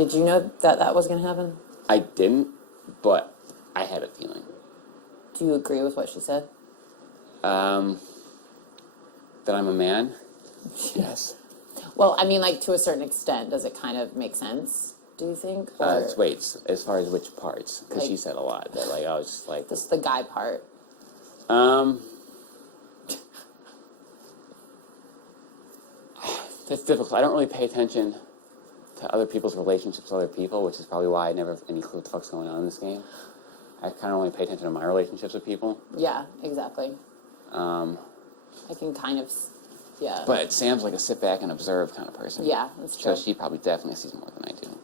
Did you know that was going to happen? I didn't, but I had a feeling. Do you agree with what she said? That I'm a man? Yes. Well, I mean, like, to a certain extent, does it kind of make sense, do you think? Or Wait, as far as which parts? Because Like- she said a lot. That, like, I was just like... just the guy part. It's difficult. I don't really pay attention to other people's relationships with other people, which is probably why I never have any clue what the fuck's going on in this game. I kind of only pay attention to my relationships with people. Yeah, exactly. I can kind of, yeah. But Sam's like a sit back and observe kind of person. Yeah, that's true. So she probably definitely sees more than I do.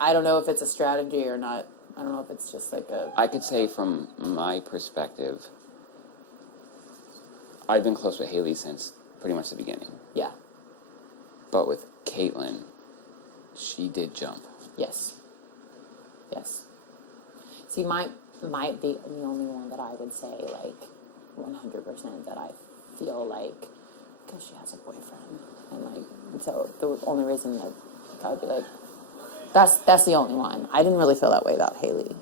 I don't know if it's a strategy or not. I don't know if it's just like a... I could say from my perspective, I've been close with Haley since pretty much the beginning. Yeah. But with Caitlin, she did jump. Yes. Yes. See, might be the only one that I would say, like, 100% that I feel like, because she has a boyfriend. And, like, so the only reason that I would be like, that's the only one. I didn't really feel that way about Haley,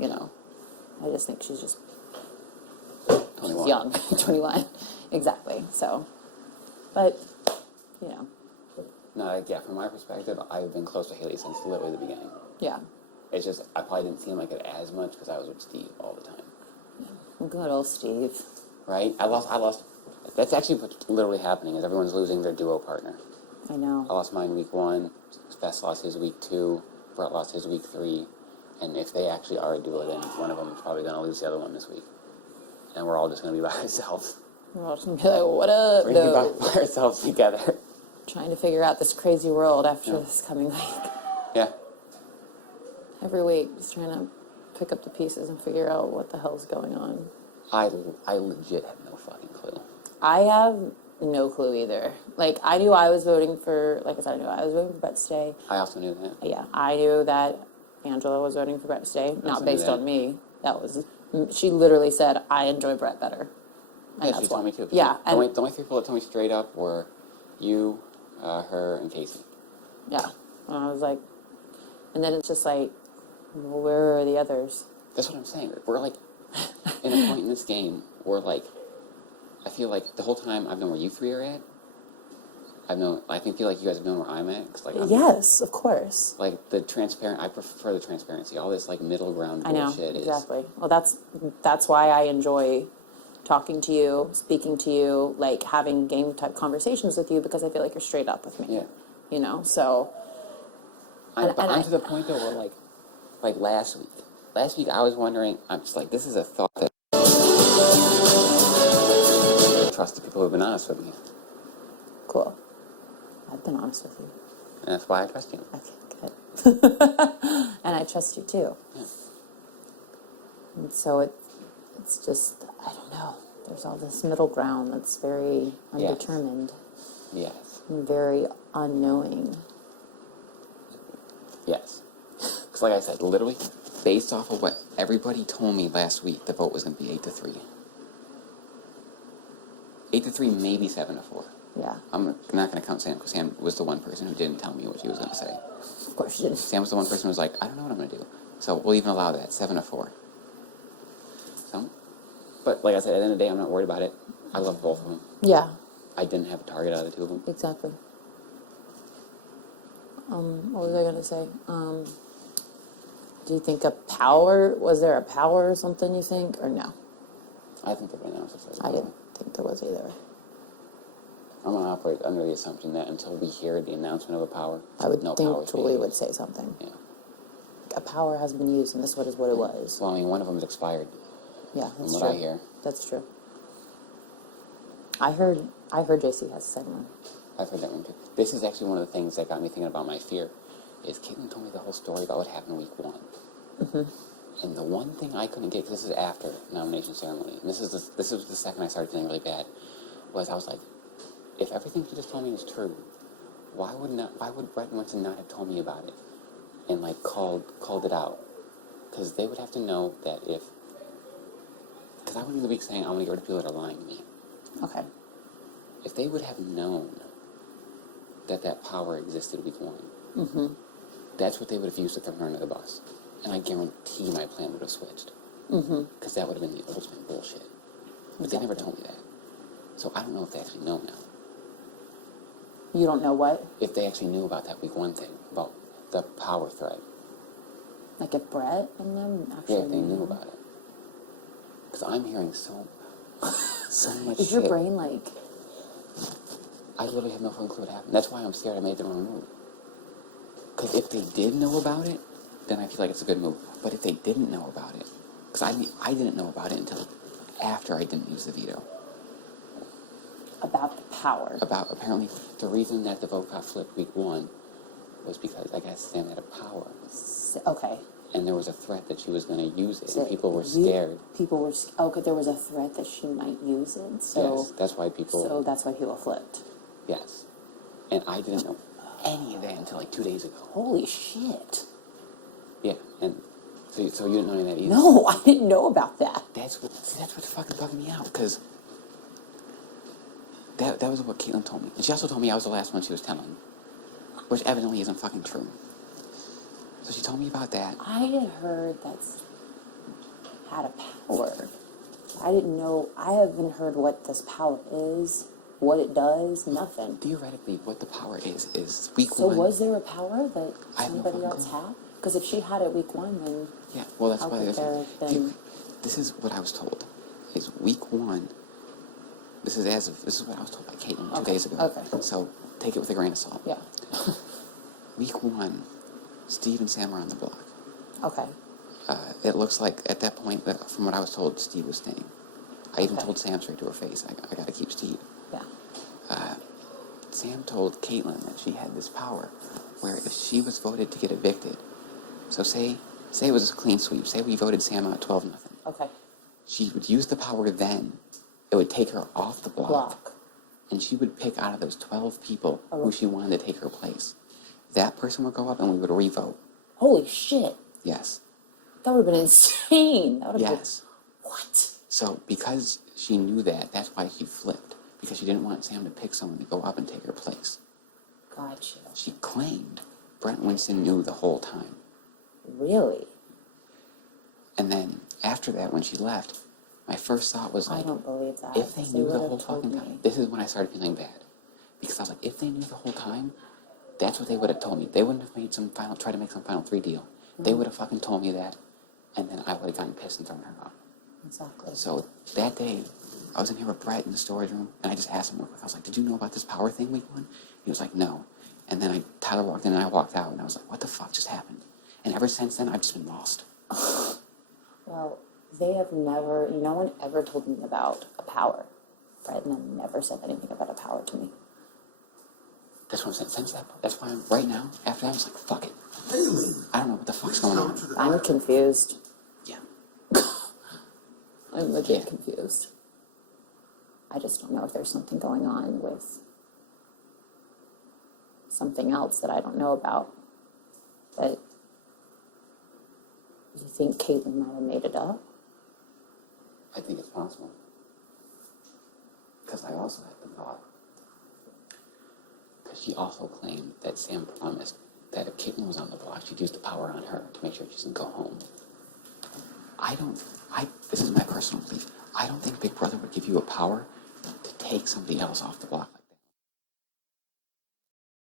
you know. I just think she's just 21. she's young. 21. Exactly. So, but, you know. No, yeah, from my perspective, I've been close to Haley since literally the beginning. Yeah. It's just, I probably didn't seem like it as much because I was with Steve all the time. Good old Steve. Right? I lost. That's actually what's literally happening is everyone's losing their duo partner. I know. I lost mine week 1, Bess lost his week 2, Brett lost his week 3, and if they actually are a duo, then one of them is probably going to lose the other one this week. And we're all just going to be by ourselves. We're all just going to be like, what up, We're going to though? be by ourselves together. Trying to figure out this crazy world after this coming week. Yeah. Every week, just trying to pick up the pieces and figure out what the hell's going on. I legit have no fucking clue. I have no clue either. Like, I knew I was voting for, like I said, I knew I was voting for Brett to stay. I also knew that. Yeah, I knew that Angela was voting for Brett to stay, not based on me. That was, she literally said, I enjoy Brett better. And Yeah, she told me too. Yeah. The only 3 people that told me straight up were you, her, and Casey. Yeah. And I was like, and then it's just like, well, where are the others? That's what I'm saying. We're like, in a point in this game, we're like, I feel like the whole time I've known where you 3 are at. I feel like you guys have known where I'm at. 'Cause like, Yes, of course. Like I prefer the transparency. All this like middle ground I know, bullshit exactly. Well, that's why I enjoy talking to you, speaking to you, like having game type conversations with you, because I feel like you're straight up with me. Yeah. You know, so. I'm to the point though where like last week I was wondering, I'm just like, this is a thought that I trust the people who've been honest with me. Cool. I've been honest with you. And that's why I trust you. Okay, good. And I trust you too. Yeah. And so it's just, I don't know. There's all this middle ground that's very undetermined. Yes. And very unknowing. Yes. Because like I said, literally, based off of what everybody told me last week, the vote was going to be 8-3. 8-3, maybe 7-4. Yeah. I'm not going to count Sam, because Sam was the one person who didn't tell me what she was going to say. Of course you didn't. Sam was the one person who was like, I don't know what I'm going to do. So we'll even allow that, 7-4. So, but like I said, at the end of the day, I'm not worried about it. I love both of them. Yeah. I didn't have a target out of the 2 of them. Exactly. What was I going to say? Do you think was there a power or something, you think, or no? I think they're announced it. I didn't think there was either. I'm going to operate under the assumption that until we hear the announcement of a power, I would no think power is being Julie used. would say something. Yeah. A power has been used, and this is what it was. Well, I mean, one of them is expired. Yeah, that's From true. what I hear. That's true. I heard JC has a second one. I've heard that one too. This is actually one of the things that got me thinking about my fear. Is Caitlin told me the whole story about what happened week 1. Mm-hmm. And the one thing I couldn't get, because this is after nomination ceremony, and this was the second I started feeling really bad, was I was like, if everything she just told me is true, why would Brett and Winston not have told me about it and like called it out? Because they would have to know that because I went in the week saying I want to get rid of people that are lying to me. Okay. If they would have known that power existed week one. Mm-hmm. That's what they would have used to throw her under the bus. And I guarantee my plan would have switched. Because that would have been the ultimate bullshit. But they never told me that. So I don't know if they actually know now. You don't know what? If they actually knew about that week one thing, about the power threat. Like if Brett and them actually Yeah, if they knew about it. Because I'm hearing so much Is shit. your brain like... I literally have no fucking clue what happened. That's why I'm scared I made the wrong move. Because if they did know about it, then I feel like it's a good move. But if they didn't know about it, because I didn't know about it until after I didn't use the veto. About the power. About, apparently, the reason that the vote got flipped week one was because I guess Sam had a power. Okay. And there was a threat that she was going to use it, So and people were scared. Okay, there was a threat that she might use it, so... Yes, that's why people... So that's why people flipped. Yes. And I didn't know any of that until like 2 days ago. Holy shit. Yeah, and so you didn't know any of that either? No, I didn't know about that. That's what's fucking bugging me out, because that was what Caitlin told me. And she also told me I was the last one she was telling, which evidently isn't fucking true. So she told me about that. I had heard that's had a power. I didn't know, I haven't heard what this power is, what it does, nothing. Theoretically, what the power is week So one. was there a power that I have no somebody fucking else clue. had? Because if she had it week one, then... Yeah, well, that's How why could there have been- this is what I was told. Is week one. This is what I was told by Caitlin 2 days ago. Okay. So take it with a grain of salt. Yeah. Week one, Steve and Sam are on the block. Okay. It looks like at that point, from what I was told, Steve was staying. I even Okay. told Sam straight to her face, I got to keep Steve. Yeah. Sam told Caitlin that she had this power, where if she was voted to get evicted, so say it was a clean sweep, say we voted Sam out 12-0. Okay. She would use the power then. It would take her off the block. And she would pick out of those 12 people who she wanted to take her place. That person would go up and we would re-vote. Holy shit. Yes. That would have been insane. That would have Yes. been... What? So because she knew that, that's why she flipped. Because she didn't want Sam to pick someone to go up and take her place. Gotcha. She claimed Brent Winston knew the whole time. Really? And then after that, when she left, my first thought was I like, don't believe that. if they knew the would've whole told fucking me. time, this is when I started feeling bad. Because I was like, if they knew the whole time, that's what they would have told me. They wouldn't have made tried to make some final 3 deal. They would have fucking told me that, and then I would have gotten pissed and thrown her out. Exactly. So that day, I was in here with Brett in the storage room, and I just asked him real quick. I was like, did you know about this power thing week one? He was like, no. And then Tyler walked in, and I walked out, and I was like, what the fuck just happened? And ever since then, I've just been lost. Well, they have never... No one ever told me about a power. Fred and them never said anything about a power to me. That's what I'm saying. Since that, that's why I'm, right now, after that, I was like, fuck it. I don't know what the fuck's going on. I'm confused. Yeah. I'm legit confused. I just don't know if there's something going on with something else that I don't know about. But you think Caitlin might have made it up? I think it's possible. Because I also had the thought. Because she also claimed that Sam promised that if Caitlin was on the block, she'd use the power on her to make sure she doesn't go home. This is my personal belief. I don't think Big Brother would give you a power to take somebody else off the block.